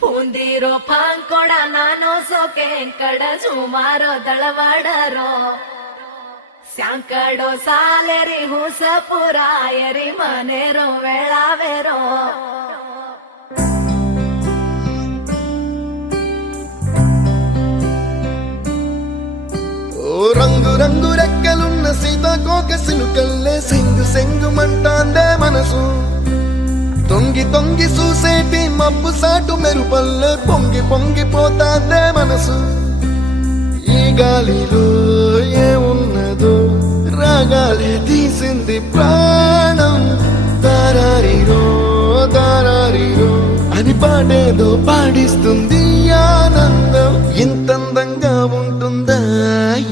ಪೂಂದಿರೋ ಪಾಂಕೊಡ ನಾನು ಸೋಕೆ ಕಡ ಸುಮಾರೋ ದಳವಾಡರೋ ಸ್ಯಾಂಕಡೋ ಸಾಲೆರಿ ಹುಸಪುರಾಯರಿ ಮನೆರೋ ವೇಳಾವೆರೋ ఓ రంగు రంగు రెక్కలున్న సీతాకోక సిలుకల్లే సెంగు సెంగు మంటాందే మనసు తొంగి తొంగి చూసేటి మబ్బు సాటు మెరుపల్లే పొంగి పొంగిపోతాందే మనసు ఈ గాలిలో ఏమున్నదో రాగాలే తీసింది ప్రాణం దారారిరో దారారిరో అని పాడేదో పాడిస్తుంది ఆనందం ఇంతందంగా ఉంటుందా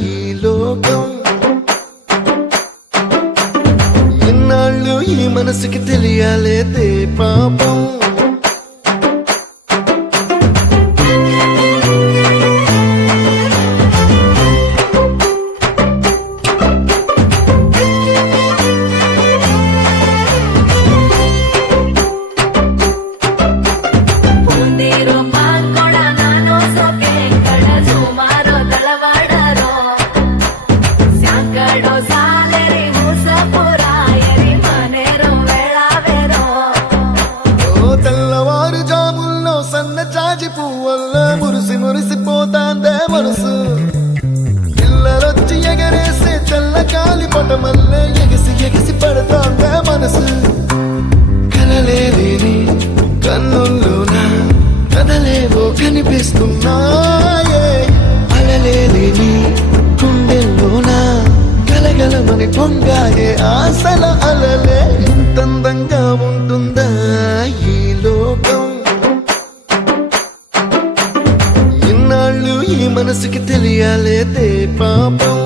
ఈ లోకం ఇన్నాళ్ళు ఈ మనసుకి తెలియాలేదే పాపం ಪೂಂದಿರೋ ಪಾಂಕೊಡ ನಾನು ಸೋಕೆ ಕಡ ಸುಮಾರೋ ದಳವಾಡರೋ ಸ್ಯಾಂಕಡೋ ಸಾಲೆರಿ ಹುಸಪುರಾಯರಿ మనేరో ವೇಳಾವೆರೋ ఓ తెల్లవారు జాముల్లో సన్న చాచి పువ్వల్ల మురిసి మురిసిపోతాందే మనసు పిల్లలొచ్చి ఎగరేసే తెల్ల కాలి పటమల్లే ఎగిసి ఎగిసి పడతాందే మనసు కలలేని కన్నుల్లోన కదలేవో కనిపిస్తున్నాయే అలలేని గుండెల్లోన గలగలమని పొంగాయే ఆశల అలలే ఇంతందంగా ఉంటుందా ఈ లోకం ఇన్నాళ్ళు ఈ మనసుకి తెలియాలేదే పాపం